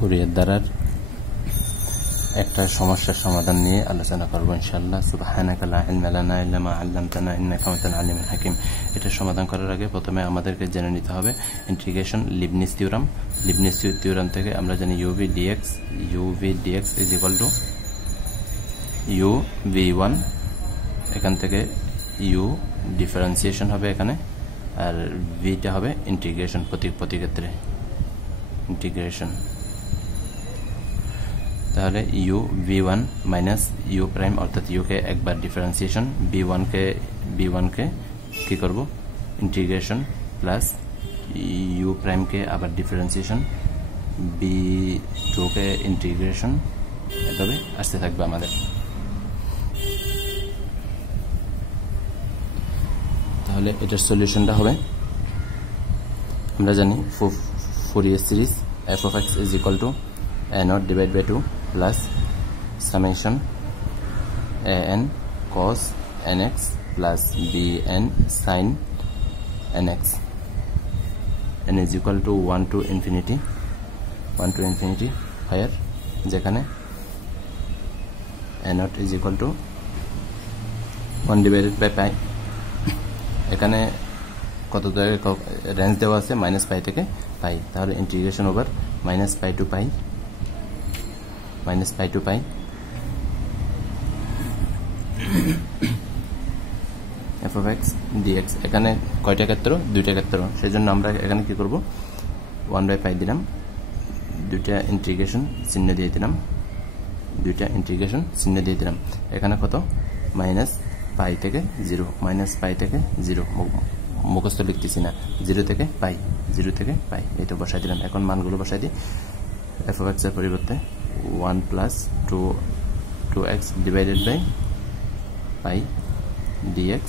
Fourier দ্বারার একটা সমস্যার সমাধান নিয়ে আলোচনা করব ইনশাআল্লাহ। সুবহানাকা লা ইলমা লানা ইল্লা মা আল্লামতানা ইন্নাকা আনতাল আলিমুল হাকিম। এটা সমাধান করার আগে প্রথমে আমাদেরকে জেনে নিতে হবে integration Leibniz theorem. Leibniz theorem থেকে আমরা জানি uv dx is equal two uv1, এখান থেকে u ডিফারেন্সিয়েশন হবে এখানে, আর ভিটা হবে ইন্টিগ্রেশন প্রতি ক্ষেত্রে ইন্টিগ্রেশন। তাহলে u v1 minus u prime অর্থাৎ u কে একবার ডিফারেন্সিয়েশন, b1 কে কি করব ইন্টিগ্রেশন, প্লাস u প্রাইম কে আবার ডিফারেন্সিয়েশন, b2 কে ইন্টিগ্রেশন, এভাবে আসতে থাকবে আমাদের। তাহলে এটার সলিউশনটা হবে, আমরা জানি Fourier series f of x is equal to a0 divided by 2 plus summation an cos nx plus bn sin nx, n is equal to 1 to infinity where যেখানে a0 is equal to 1 divided by pi, এখানে কত range দেওয়া আছে -π থেকে পাই, তাহলে integration over -π to pi f of x dx। এখানে কয়টা ক্ষেত্র? দুইটা ক্ষেত্র, সেজন্য আমরা এখানে কি করব 1/π দিলাম, দুইটা ইন্টিগ্রেশন চিহ্ন দিয়ে দিলাম, এখানে কত -π থেকে 0 মুখস্থ লিখতেছি না, 0 থেকে পাই এই তো বসাই দিলাম। এখন মানগুলো বসাই দিই। f of x এর পরিবর্তে 1 plus 2x divided by pi dx,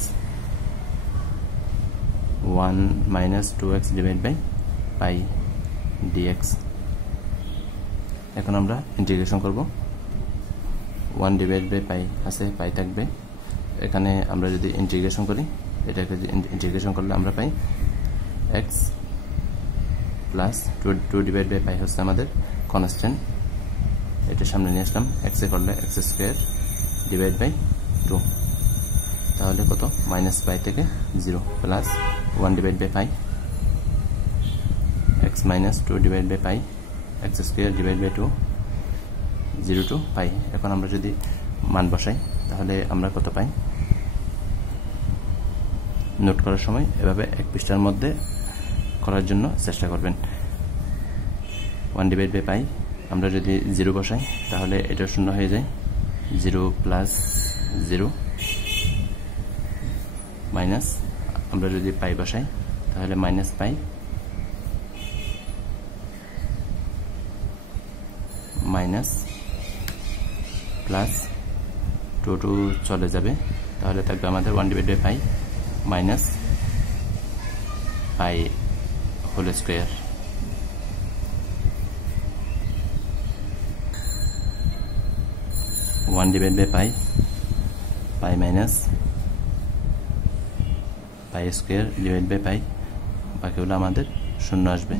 1 minus 2x divided by pi dx। এখন আমরা ইন্টিগ্রেশন করব, 1 divided by pi আছে, পাই থাকবে, এখানে আমরা যদি ইন্টিগ্রেশন করি, এটাকে ইন্টিগ্রেশন করলে আমরা পাই x plus 2 divided by pi হচ্ছে আমাদের কনস্ট্যান্ট, এটা সামনে নিয়ে আসলাম, x এ করলে x স্কয়ার ডিভাইড বাই 2, তাহলে কত -π থেকে 0 plus 1 divided by pi x minus 2 divided by pi x square divided by 2 0 to pi। এখন আমরা যদি মান বসাই তাহলে আমরা কত পাই? নোট করার সময় এভাবে এক পৃষ্ঠার মধ্যে করার জন্য চেষ্টা করবেন। 1 divided by pi আমরা যদি 0 বসাই তাহলে এটা শূন্য হয়ে যায়, 0 প্লাস 0 মাইনাস, আমরা যদি পাই বসাই তাহলে -π মাইনাস প্লাস 2 চলে যাবে, তাহলে থাকবে আমাদের 1 divided by pi minus pi whole square. One divide by pi minus pi square divide by pi, বাকিগুলো আমাদের শূন্য আসবে।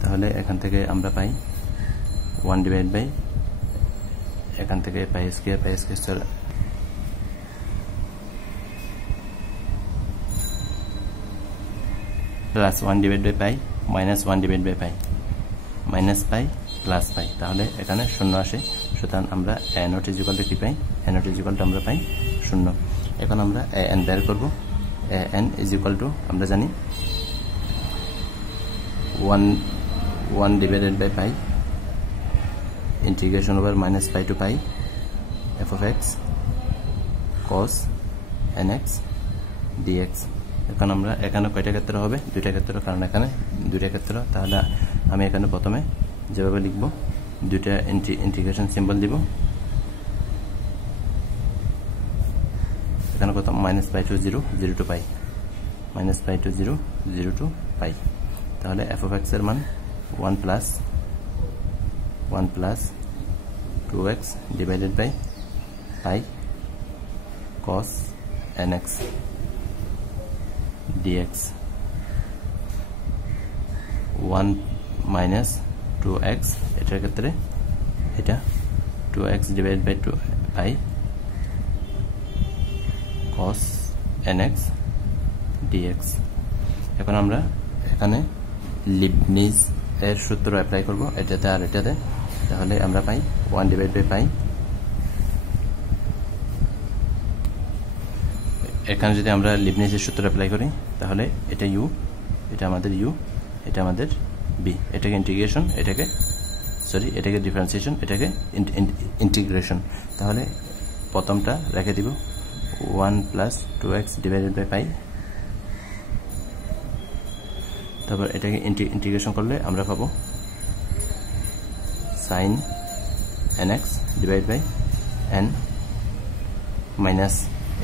তাহলে এখান থেকে আমরা পাই 1 ডিভাইড বাই, এখান থেকে pi square plus 1 divide by pi minus 1 divide by pi minus pi plus pi, তাহলে এখানে শূন্য আসে। সুতরাং আমরা a naught is equal to কি পাই? a naught is equal to আমরা পাই শূন্য। এখন আমরা an বের করব। an ইজ ইকুয়াল টু আমরা জানি 1 divided by pi integration over -π to pi f of x cos nx dx। এখন আমরা এখানে কয়টা ক্ষেত্র হবে? দুইটা ক্ষেত্র, কারণ এখানে দুইটা ক্ষেত্র। তাহলে আমি এখানে প্রথমে যেভাবে লিখব দুইটা ইন্টিগ্রেশন সিম্বল দিব। এখানে কত? -π to 0 0 to pi, -π to 0 0 to pi। তাহলে f of x এর মান 1 plus 2x divided by pi cos nx dx, 1 minus 2x, এটার ক্ষেত্রে এটা 2x divide by 2 pi cos nx dx। এখন আমরা এখানে লিবনিজ এর সূত্র অ্যাপ্লাই করব এটাতে আর এটাতে, তাহলে আমরা পাই 1 ডিভাইড বাই পাই, এখানে যদি আমরা লিবনিজের সূত্র অ্যাপ্লাই করি তাহলে এটা u, এটা আমাদের u, এটা আমাদের b, এটাকে ইন্টিগ্রেশন, এটাকে ডিফারেন্সিয়েশন, এটাকে ইন্টিগ্রেশন। তাহলে প্রথমটা রেখে দিব 1 plus 2x divided by pi, তারপর এটাকে ইন্টিগ্রেশন করলে আমরা পাবো sin nx divide by n minus,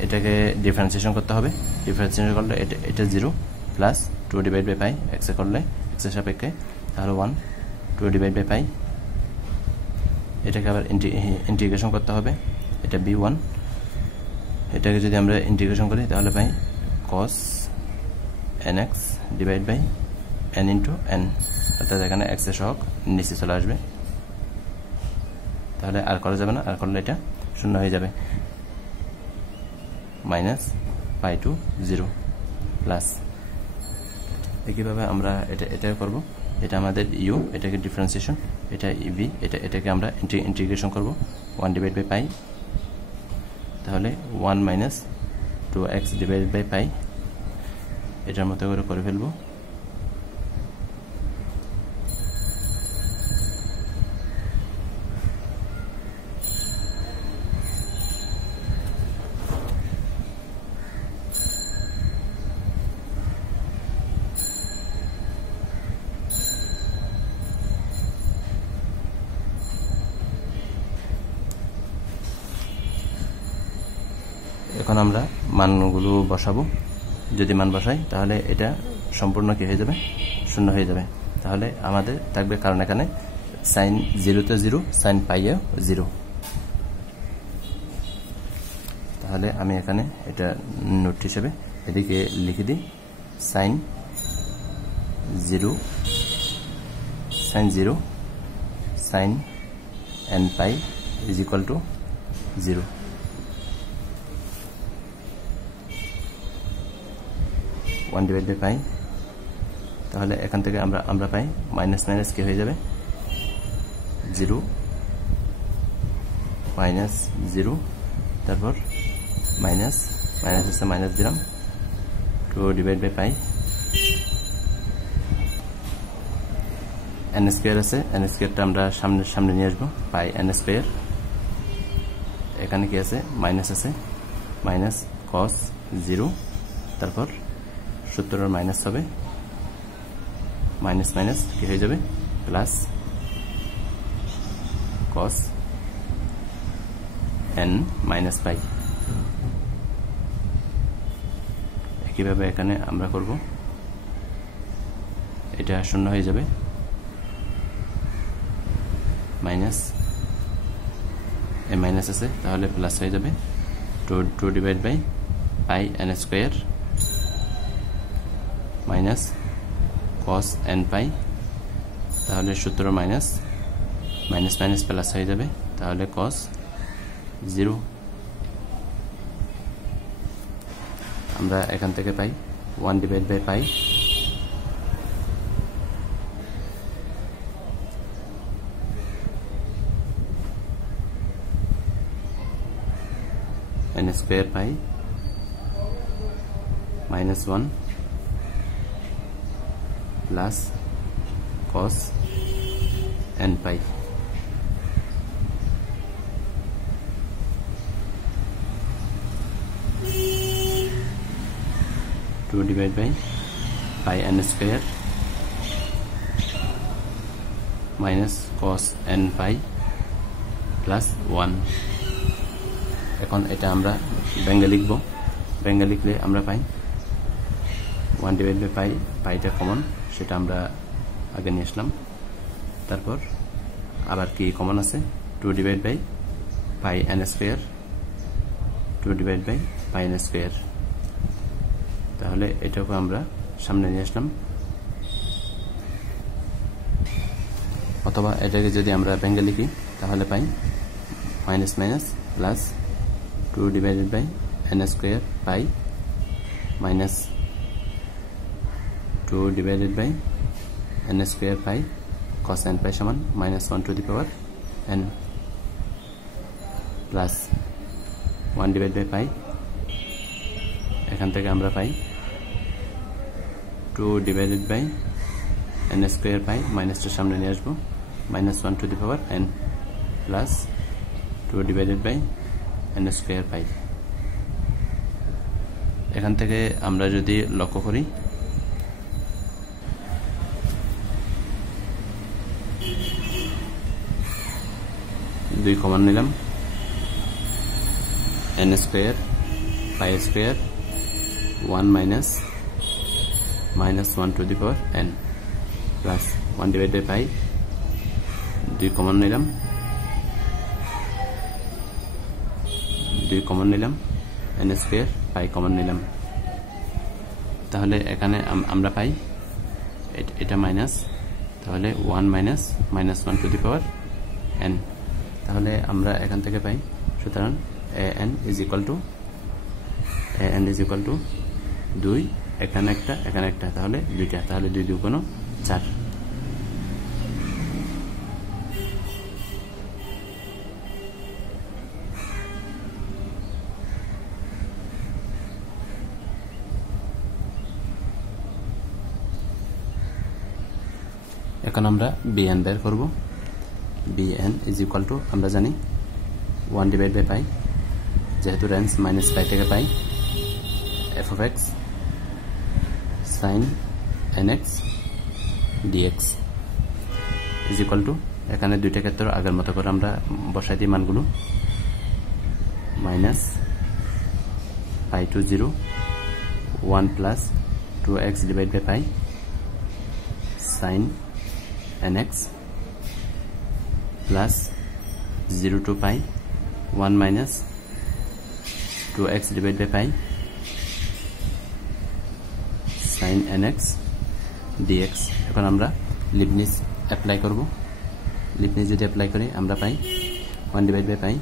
এটাকে ডিফারেন্সিয়েশন করতে হবে, ডিফারেন্সিয়েশন করলে এটা 0 plus 2 divide by pi x এ করলে x এর সাপেক্ষে, তাহলে 1 2 ডিভাইড বাই পাই, এটাকে আবার ইন্টিগ্রেশন করতে হবে, এটা b1, এটাকে যদি আমরা ইন্টিগ্রেশন করি তাহলে পাই cos nx divide by n into n, অর্থাৎ এখানে x এর সহগ নিচে চলে আসবে, তাহলে আর করা যাবে না, আর করলে এটা শূন্য হয়ে যাবে, মাইনাস পাই টু 0 প্লাস। একইভাবে আমরা এটা করব, এটা আমাদের u, এটাকে ডিফারেন্সিয়েশন, এটা b, এটাকে আমরা ইন্টিগ্রেশন করব 1 ডিভাইড বাই পাই, তাহলে 1 মাইনাস 2x ডিভাইড বাই পাই, এটার মতো করে ফেলবো। এখন আমরা মানগুলো বসাবো, যদি মান বসাই তাহলে এটা সম্পূর্ণ কি হয়ে যাবে, শূন্য হয়ে যাবে, তাহলে আমাদের থাকবে, কারণ এখানে sin 0 তে 0, sin পাই এ 0, তাহলে আমি এখানে এটা নোট হিসেবে এদিকে লিখে দিই sin 0 sin n pi is equal to 0, divide by pi, তাহলে এখান থেকে আমরা পাই মাইনাস মাইনাস কি হয়ে যাবে 0 মাইনাস 0, তারপর মাইনাস আছে মাইনাস দিলাম 2 divide by pi, n square আছে, n স্কয়ারটা আমরা সামনে নিয়ে আসবো, পাই n স্কয়ার, এখানে কি আছে মাইনাস আছে, মাইনাস cos 0, তারপর সূত্রের মাইনাস হবে, মাইনাস মাইনাস কি হয়ে যাবে প্লাস cos n মাইনাস পাই। একইভাবে এখানে আমরা করব, এটা শূন্য হয়ে যাবে, মাইনাস মাইনাস আছে তাহলে প্লাস হয়ে যাবে 2 divide by pi n square minus cos n pi, তাহলে সূত্র মাইনাস মাইনাস প্লাস হয়ে যাবে, তাহলে cos 0, আমরা এখান থেকে পাই 1 divide by pi, n square pi minus 1 plus cos n pi, two divide by pi n square minus cos n pi plus 1। এখন এটা আমরা ব্যাঙ্গে লিখব, ব্যাঙ্গে লিখলে আমরা পাই 1 ডিভাইড বাই পাই, পাইটা কমন সেটা আমরা আগে নিয়ে আসলাম, তারপর আবার কি কমন আছে 2 divide by pi n square, 2 divide by pi n square, তাহলে এটাকে আমরা সামনে নিয়ে আসলাম, অথবা এটাকে যদি আমরা ভেঙে লিখি তাহলে পাই minus minus plus 2 divided by n square pi minus 2 divided by n square pi cos n pi সমান minus 1 to the power n plus 1 divide by pi এখান থেকে আমরা পাই 2 divided by n square pi মাইনাসটা সামনে নিয়ে আসবো minus 1 to the power n plus 2 divided by n square pi এখান থেকে আমরা যদি লক্ষ্য করি দুই কমন নিলাম n square pi square 1 minus 1 to the power n plus 1 divide by pi দুই কমন নিলাম n স্কয়ার পাই কমন নিলাম তাহলে এখানে আমরা পাই এটা মাইনাস তাহলে 1 minus 1 to the power n তাহলে আমরা এখান থেকে পাই সুতরাং an ইজ ইকুয়াল টু 2 এখানে একটা তাহলে দুইটা তাহলে 2 2 গুণ 4 এখন আমরা bn বের করব bn ইজ ইকুয়াল টু আমরা জানি 1 ডিভাইড বাই পাই যেহেতু রেঞ্জ মাইনাস পাই থেকে পাই f of x sin nx dx is equal two এখানে দুইটা ক্ষেত্রে আগের মতো করে আমরা বসাই দিই মানগুলো minus pi to 0 1 plus 2x divide by pi sin nx plus 0 to pi 1 minus 2x divided by pi sin nx dx এখন আমরা লিবনিজ অ্যাপ্লাই করব লিবনিজ যদি অ্যাপ্লাই করি আমরা পাই 1 divided by pi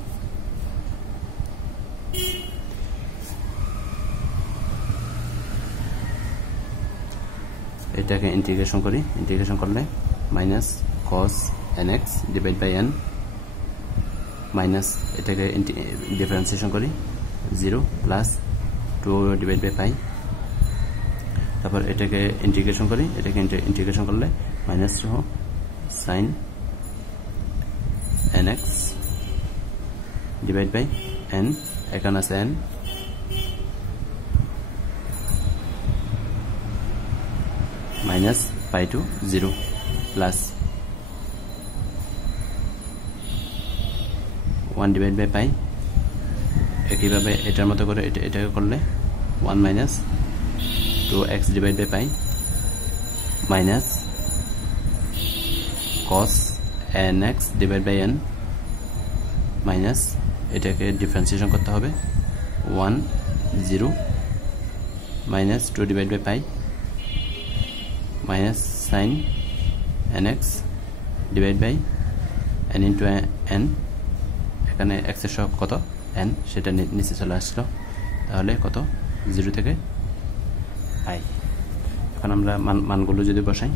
এটাকে ইন্টিগ্রেশন করি ইন্টিগ্রেশন করলে minus cos nx divide by n minus এটাকে ডিফারেন্সিয়েশন করি 0 প্লাস 2 ডিভাইড বাই পাই তারপর এটাকে ইন্টিগ্রেশন করি এটাকে ইন্টিগ্রেশন করলে মাইনাস সহ sin nx divide by n এখানে আছে n minus pi to 0 plus 1 divide by pi একইভাবে এটার মতো করে এটাকে করলে 1 minus 2x divide by pi minus cos nx divide by n minus এটাকে ডিফারেন্সিয়েশন করতে হবে 1 0 minus 2 divide by pi minus sin nx divide by n into n এখানে x এর সহগ কত n সেটা নিচে চলে আসলো তাহলে কত 0 থেকে i এখন আমরা মানগুলো যদি বসাই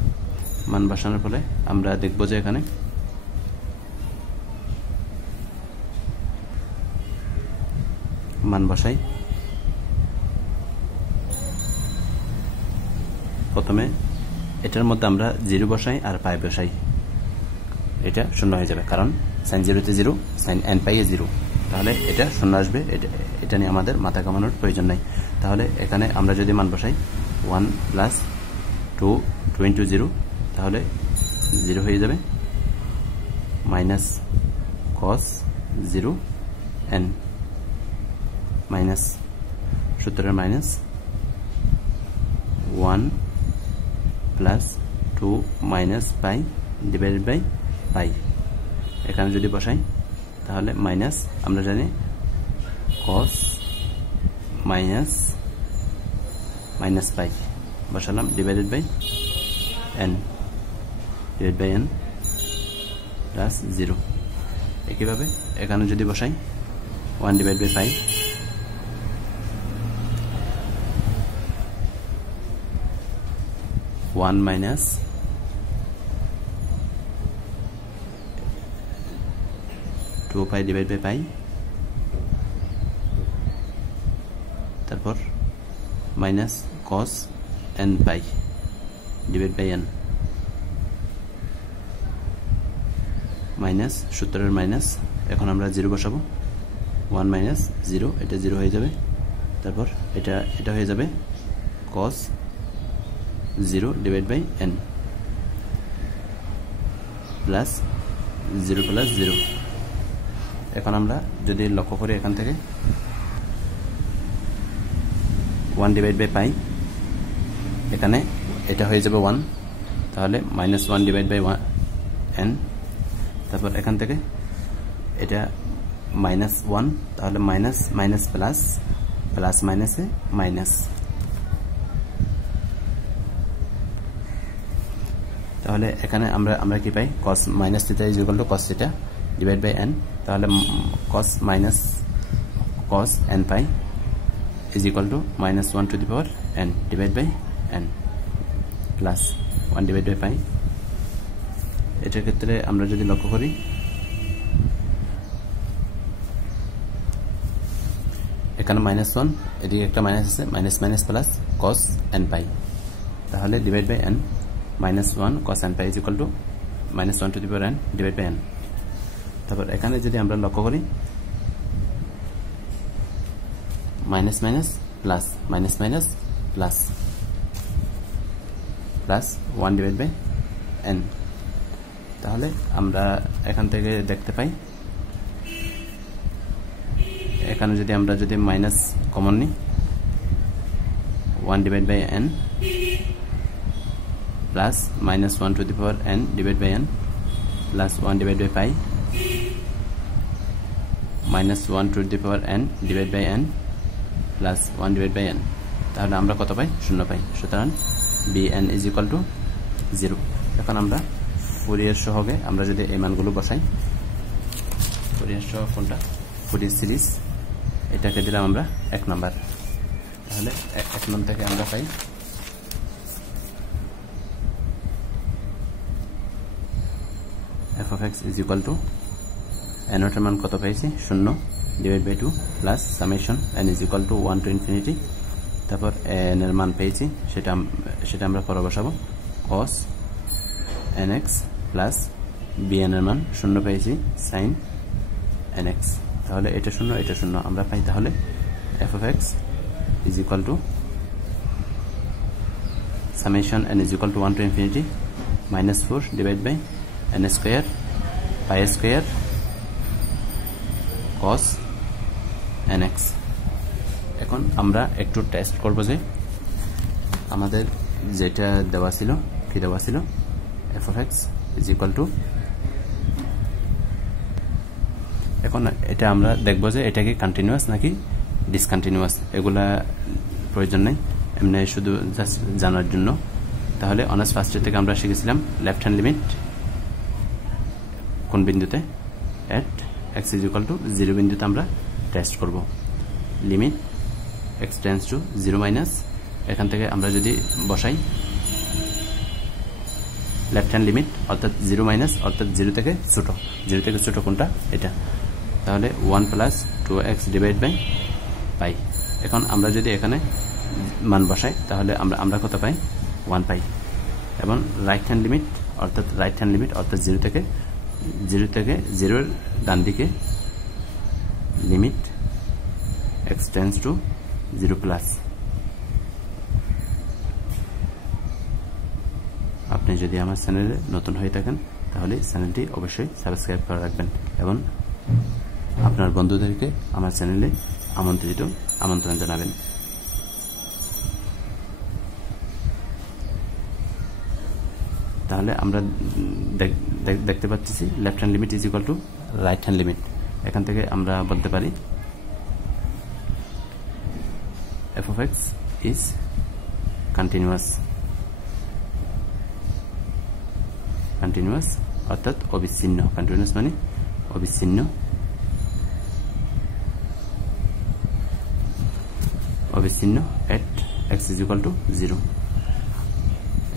মান বসানোর ফলে আমরা দেখব যে এখানে মান বসাই প্রথমে এটার মধ্যে আমরা 0 বসাই আর পাই বসাই এটা শূন্য হয়ে যাবে কারণ sin 0 তে 0 sin n পাই 0 তাহলে এটা শূন্য আসবে এটা নিয়ে আমাদের মাথা কামানোর প্রয়োজন নাই তাহলে এখানে আমরা যদি মান বসাই 1 প্লাস 2 ইনটু 0 তাহলে 0 হয়ে যাবে মাইনাস cos 0 n মাইনাস সূত্রের minus 1 plus 2 minus pi divided by pi এখানে যদি বসাই তাহলে মাইনাস আমরা জানি cos মাইনাস পাই বসালাম ডিভাইডেড বাই n প্লাস 0 একইভাবে এখানে যদি বসাই 1 divide by pi 1 minus 2 pi divide by pi তারপর minus cos n pi divide by n minus সূত্রের মাইনাস এখন আমরা 0 বসাবো 1 মাইনাস 0 এটা 0 হয়ে যাবে তারপর এটা হয়ে যাবে cos 0 divide by n plus 0 plus 0 এখন আমরা যদি লক্ষ্য করি এখান থেকে 1 ডিভাইড বাই পাই এখানে এটা হয়ে যাবে 1 তাহলে মাইনাস 1 ডিভাইড বাই n তারপর এখান থেকে এটা মাইনাস 1 তাহলে মাইনাস মাইনাস প্লাস প্লাস মাইনাসে মাইনাস তাহলে এখানে আমরা কি পাই cos minus theta is equal to cos theta divide by n তাহলে cos minus cos n pi is equal to minus 1 to the power n divided by n plus 1 divided by pi এটার ক্ষেত্রে আমরা যদি লক্ষ্য করি এখানে minus 1 এদিকে একটা মাইনাস আছে minus minus plus cos n pi তাহলে divide by n minus 1 cos n pi is equal to minus 1 to the power n divided by n তারপর এখানে যদি আমরা লক্ষ্য করি minus minus plus minus minus plus plus 1 divide by n তাহলে আমরা এখান থেকে দেখতে পাই এখানে যদি আমরা মাইনাস কমন নিই 1 divide by n plus minus 1 to the power n divide by n plus 1 divide by pi minus 1 to the power n divide by n plus 1 divide by n তাহলে আমরা কত পাই 0 পাই সুতরাং bn ইজ ইকুয়াল টু 0 এখন আমরা Fourier সহগে আমরা যদি এই মানগুলো বসাই ফুরিয়ার সহ কোনটা ফুরিয়ার সিরিজ এটাকে দিলাম আমরা 1 নাম্বার তাহলে 1 নাম্বার থেকে আমরা পাই f of x is equal to n এর মান কত পাইছি 0 divide by 2 plus summation n is equal to 1 to infinity তারপর n এর মান পেয়েছি সেটা আমরা পরে বসাবো cos nx প্লাস bn এর মান 0 পেয়েছি sin nx তাহলে এটা 0 আমরা পাই তাহলে f of x is equal to summation n is equal to 1 to infinity minus 4 divided by n square pi square cos nx এখন আমরা একটু টেস্ট করব যে আমাদের যেটা দেওয়া ছিল কি দেওয়া ছিল f of x is equal to এখন এটা আমরা দেখব যে এটা কি কন্টিনিউয়াস নাকি ডিসকন্টিনিউয়াস এগুলা প্রয়োজন নাই এমনি শুধু জাস্ট জানার জন্য তাহলে অনার্স ফার্স্ট ইয়ার থেকে আমরা শিখেছিলাম লেফট হ্যান্ড লিমিট কোন বিন্দুতে at x is equal to 0 বিন্দুতে আমরা টেস্ট করব limit x tends to 0 minus এখান থেকে আমরা যদি বসাই লেফট হ্যান্ড লিমিট অর্থাৎ 0 মাইনাস অর্থাৎ 0 থেকে ছোট কোনটা এটা তাহলে 1 প্লাস 2x ডিভাইড বাই পাই এখন আমরা যদি এখানে মান বসাই তাহলে আমরা কত পাই 1 পাই এবং রাইট হ্যান্ড লিমিট অর্থাৎ 0 থেকে 0 এর ডান দিকে limit x tends to 0 plus আপনি যদি আমার চ্যানেলে নতুন হয়ে থাকেন তাহলে চ্যানেলটি অবশ্যই সাবস্ক্রাইব করে রাখবেন এবং আপনার বন্ধুদেরকে আমার চ্যানেলে আমন্ত্রণ জানাবেন তাহলে আমরা দেখতে পাচ্ছি left hand limit is equal two right hand limit এখান থেকে আমরা বলতে পারি f of x is continuous অর্থাৎ অবিচ্ছিন্ন কন্টিনিউয়াস মানে অবিচ্ছিন্ন at x = 0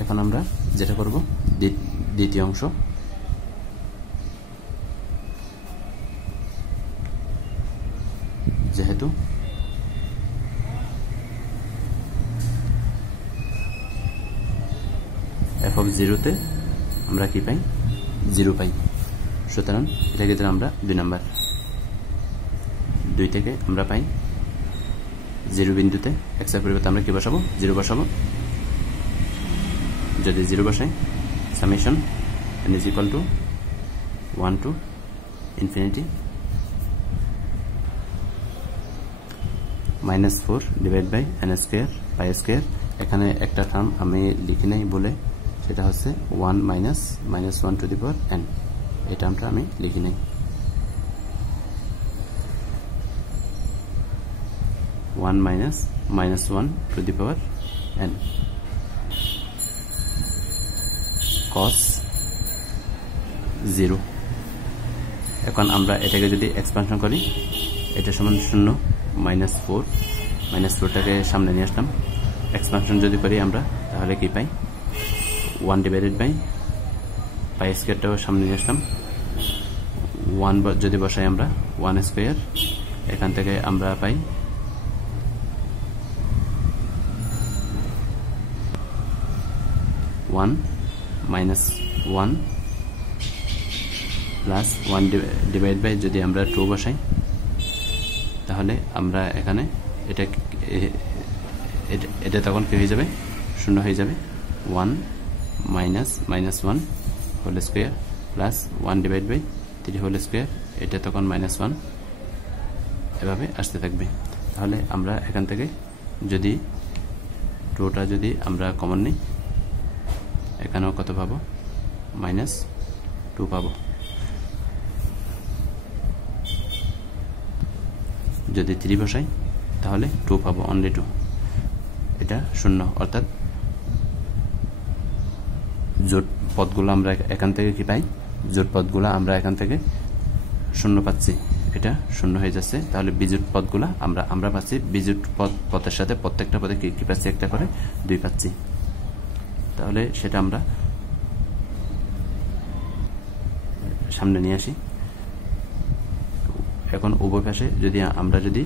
এখন আমরা যেটা করব দ্বিতীয় অংশ যেহেতু f of 0 তে আমরা কি পাই 0 পাই সুতরাং এটাকে ধরে আমরা 2 নাম্বার 2 থেকে আমরা পাই 0 বিন্দুতে x এর পরিবর্তে আমরা কি বসাবো 0 বসাবো যদি 0 বসাই summation n = 1 to infinity -4 divided by n square pi square এখানে একটা টার্ম আমি লিখি নাই বলে সেটা হচ্ছে 1 - 1 to the power n এই টার্মটা আমি লিখি নাই 1 - -1 to the power n cos 0 এখন আমরা এটাকে যদি এক্সপানশন করি এটা সমান 0 -4টাকে সামনে নিয়ে আসলাম এক্সপানশন যদি করি আমরা তাহলে কি পাই 1 divided by pi স্কয়ারটাও সামনে নিয়ে আসলাম 1 যদি বসাই আমরা 1 স্কয়ার এখান থেকে আমরা পাই 1 - 1 প্লাস 1 ডিভাইড বাই যদি আমরা 2 বসাই তাহলে আমরা এখানে এটা তখন কি হয়ে যাবে 0 হয়ে যাবে 1 - -1 whole square plus 1 divide by 3 whole square এটা তখন -1 এভাবে আসতে থাকবে তাহলে আমরা এখান থেকে যদি 2টা যদি আমরা কমন নিই এখানেও কত পাবো -2 পাবো যদি 3 বসাই তাহলে 2 পাবো অনলি 2 এটা 0 অর্থাৎ জোট পদগুলো আমরা এখান থেকে কি পাই জোট পদগুলো আমরা এখান থেকে 0 পাচ্ছি এটা 0 হয়ে যাচ্ছে তাহলে বিজোট পদগুলো আমরা পাচ্ছি বিজোট পদের সাথে প্রত্যেকটা পদে কি পাচ্ছি একটা করে 2 পাচ্ছি তাহলে সেটা আমরা সামনে নিয়ে আসি এখন উভয় পাশে যদি আমরা যদি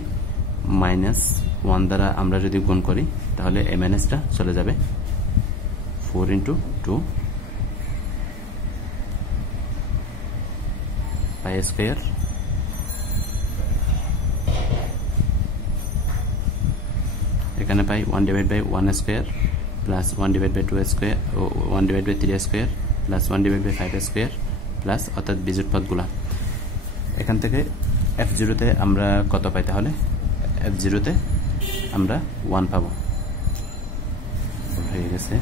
-1 দ্বারা আমরা যদি গুণ করি তাহলে এই মাইনাসটা চলে যাবে 4 × 2 pi স্কয়ার এখানে পাই 1 divided by 1 square plus 1 divided by 2 square 1 divided by 3 square plus 1 divided by 5 square plus অর্থাৎ বিজোট পদগুলো এখান থেকে f0 তে আমরা কত পাই তাহলে f0 তে আমরা 1 পাবো হয়ে গেছে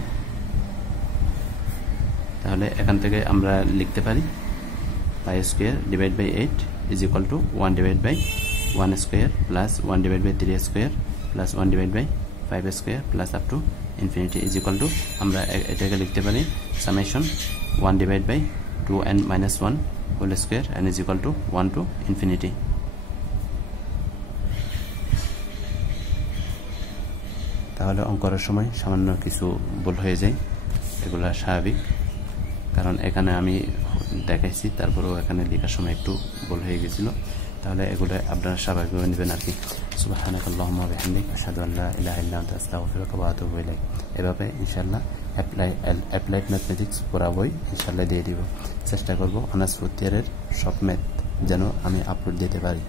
তাহলে এখান থেকে আমরা লিখতে পারি pi square divide by 8 = 1 divided by 1 square plus 1 divided by 3 square plus 1 divided by 5 square plus up to infinity = আমরা এটাকে লিখতে পারি summation 1 divided by 2n - 1 whole square n = 1 to infinity তাহলে অঙ্ক করার সময় সামান্য কিছু ভুল হয়ে যায় এগুলা স্বাভাবিক কারণ এখানে আমি দেখাইছি তারপরেও এখানে লেখার সময় একটু ভুল হয়ে গেছিল তাহলে এগুলো আপনারা স্বাভাবিকভাবে নেবেন আর কি সুবহানাকাল্লাহুম্মা ওয়া বিহামদিকা আশহাদু আল লা ইলাহা ইল্লা আনতা আস্তাগফিরুকা ওয়া আতুবু ইলাইক এভাবে ইনশাআল্লাহ অ্যাপ্লাইড ম্যাথমেটিক্স পড়া বই ইনশাআল্লাহ দিয়ে দিব চেষ্টা করব অনার্স 4 ইয়ারের সব ম্যাথ যেন আমি আপলোড দিতে পারি